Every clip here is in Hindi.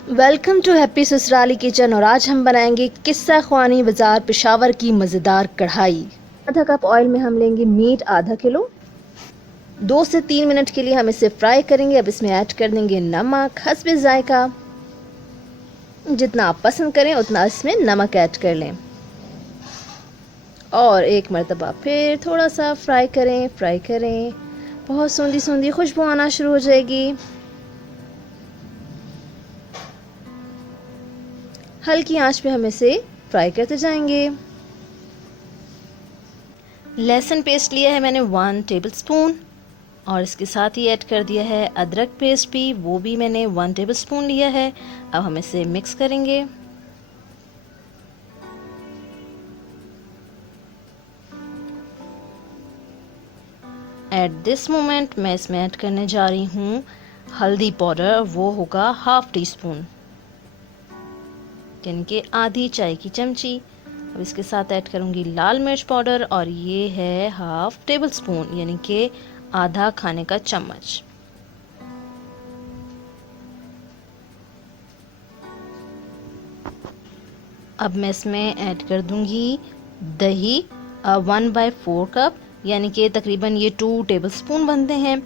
वेलकम टू हैप्पी ससुराली किचन। और आज हम बनाएंगे किस्सा ख्वानी बाज़ार पेशावर की मज़ेदार कढ़ाई। आधा कप ऑयल में हम लेंगे मीट आधा किलो। 2 से 3 मिनट के लिए हम इसे फ्राई करेंगे। अब इसमें ऐड कर देंगे नमक हस्बे जायका, जितना आप पसंद करें उतना इसमें नमक ऐड कर लें और एक मरतबा फिर थोड़ा सा फ्राई करें। बहुत सूंधी सूंधी खुशबू आना शुरू हो जाएगी। हल्की आंच पे हम इसे फ्राई करते जाएंगे। लहसुन पेस्ट लिया है मैंने 1 टेबलस्पून और इसके साथ ही ऐड कर दिया है अदरक पेस्ट भी, वो भी मैंने 1 टेबलस्पून लिया है। अब हम इसे मिक्स करेंगे। एट दिस मोमेंट मैं इसमें ऐड करने जा रही हूँ हल्दी पाउडर, वो होगा 1/2 टीस्पून, यानी कि आधी चाय की चमची। अब इसके साथ ऐड करूँगी लाल मिर्च पाउडर और ये है 1/2 टेबलस्पून, यानी कि आधा खाने का चम्मच। अब मैं इसमें ऐड कर दूँगी दही 1/4 कप, यानी कि तकरीबन ये 2 टेबलस्पून बनते हैं,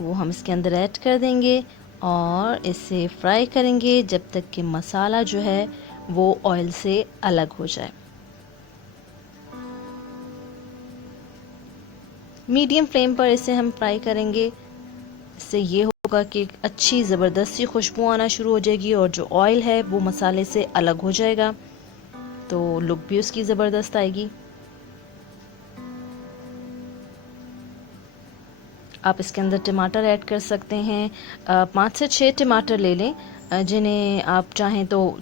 वो हम इसके अंदर ऐड कर देंगे और इसे फ्राई करेंगे जब तक कि मसाला जो है वो ऑयल से अलग हो जाए। मीडियम फ्लेम पर इसे हम फ्राई करेंगे। इससे ये होगा कि अच्छी ज़बरदस्त सी खुशबू आना शुरू हो जाएगी और जो ऑयल है वो मसाले से अलग हो जाएगा, तो लुक भी उसकी ज़बरदस्त आएगी। आप इसके अंदर टमाटर ऐड कर सकते हैं। 5 से 6 टमाटर ले लें, जिन्हें आप चाहें तो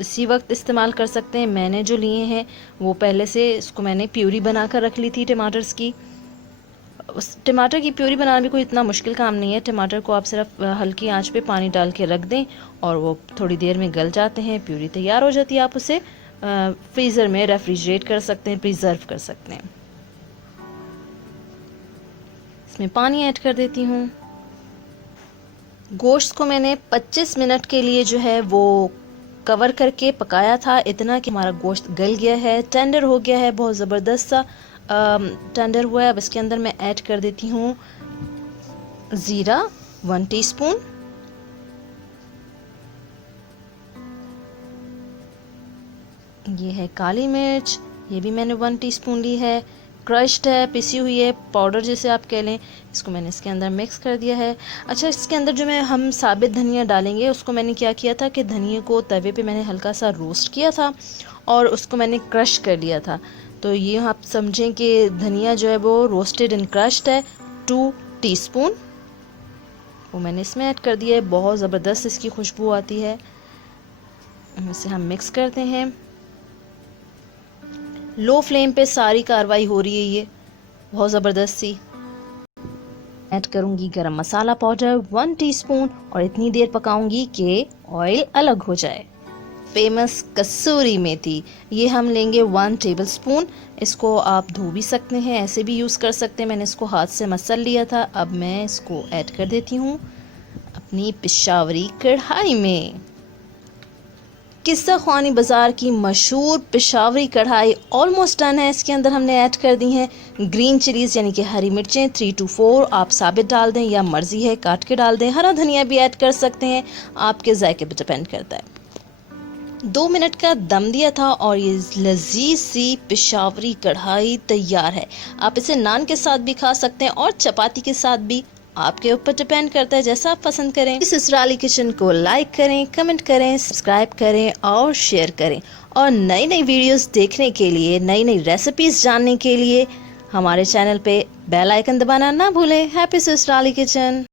इसी वक्त इस्तेमाल कर सकते हैं। मैंने जो लिए हैं वो पहले से इसको मैंने प्यूरी बना कर रख ली थी टमाटर्स की। उस टमाटर की प्यूरी बनाना भी कोई इतना मुश्किल काम नहीं है। टमाटर को आप सिर्फ हल्की आंच पे पानी डाल के रख दें और वो थोड़ी देर में गल जाते हैं, प्यूरी तैयार हो जाती है। आप उसे फ्रीज़र में रेफ्रिजरेट कर सकते हैं, प्रिजर्व कर सकते हैं। इसमें पानी ऐड कर देती हूँ। गोश्त को मैंने 25 मिनट के लिए जो है वो कवर करके पकाया था, इतना कि हमारा गोश्त गल गया है, टेंडर हो गया है, बहुत ज़बरदस्त सा टेंडर हुआ है। अब इसके अंदर मैं ऐड कर देती हूँ ज़ीरा 1 टीस्पून, ये है काली मिर्च, ये भी मैंने 1 टीस्पून ली है। क्रश्ड है, पिसी हुई है, पाउडर जैसे आप कह लें, इसको मैंने इसके अंदर मिक्स कर दिया है। अच्छा, इसके अंदर जो हम साबित धनिया डालेंगे, उसको मैंने क्या किया था कि धनिया को तवे पे मैंने हल्का सा रोस्ट किया था और उसको मैंने क्रश कर लिया था। तो ये आप समझें कि धनिया जो है वो रोस्टेड एंड क्रश्ड है। 2 टीस्पून वो मैंने इसमें ऐड कर दिया है। बहुत ज़बरदस्त इसकी खुशबू आती है। इसे हम मिक्स करते हैं। लो फ्लेम पे सारी कार्रवाई हो रही है, ये बहुत ज़बरदस्त सी। ऐड करूँगी गरम मसाला पाउडर 1 टीस्पून और इतनी देर पकाऊंगी कि ऑयल अलग हो जाए। फेमस कसूरी मेथी, ये हम लेंगे 1 टेबलस्पून। इसको आप धो भी सकते हैं, ऐसे भी यूज़ कर सकते हैं। मैंने इसको हाथ से मसल लिया था। अब मैं इसको ऐड कर देती हूँ अपनी पेशावरी कढ़ाई में। किस्सा ख्वानी बाज़ार की मशहूर पेशावरी कढ़ाई ऑलमोस्ट डन है। इसके अंदर हमने ऐड कर दी हैं ग्रीन चिलीज़, यानी कि हरी मिर्चें 3 to 4। आप साबित डाल दें या मर्ज़ी है काट के डाल दें। हरा धनिया भी ऐड कर सकते हैं, आपके जायके पर डिपेंड करता है। 2 मिनट का दम दिया था और ये लजीज सी पेशावरी कढ़ाई तैयार है। आप इसे नान के साथ भी खा सकते हैं और चपाती के साथ भी, आपके ऊपर डिपेंड करता है, जैसा आप पसंद करें। इस ससुराली किचन को लाइक करें, कमेंट करें, सब्सक्राइब करें और शेयर करें। और नई नई वीडियोस देखने के लिए, नई नई रेसिपीज़ जानने के लिए हमारे चैनल पे बेल आइकन दबाना ना भूलें। हैप्पी ससुराली किचन।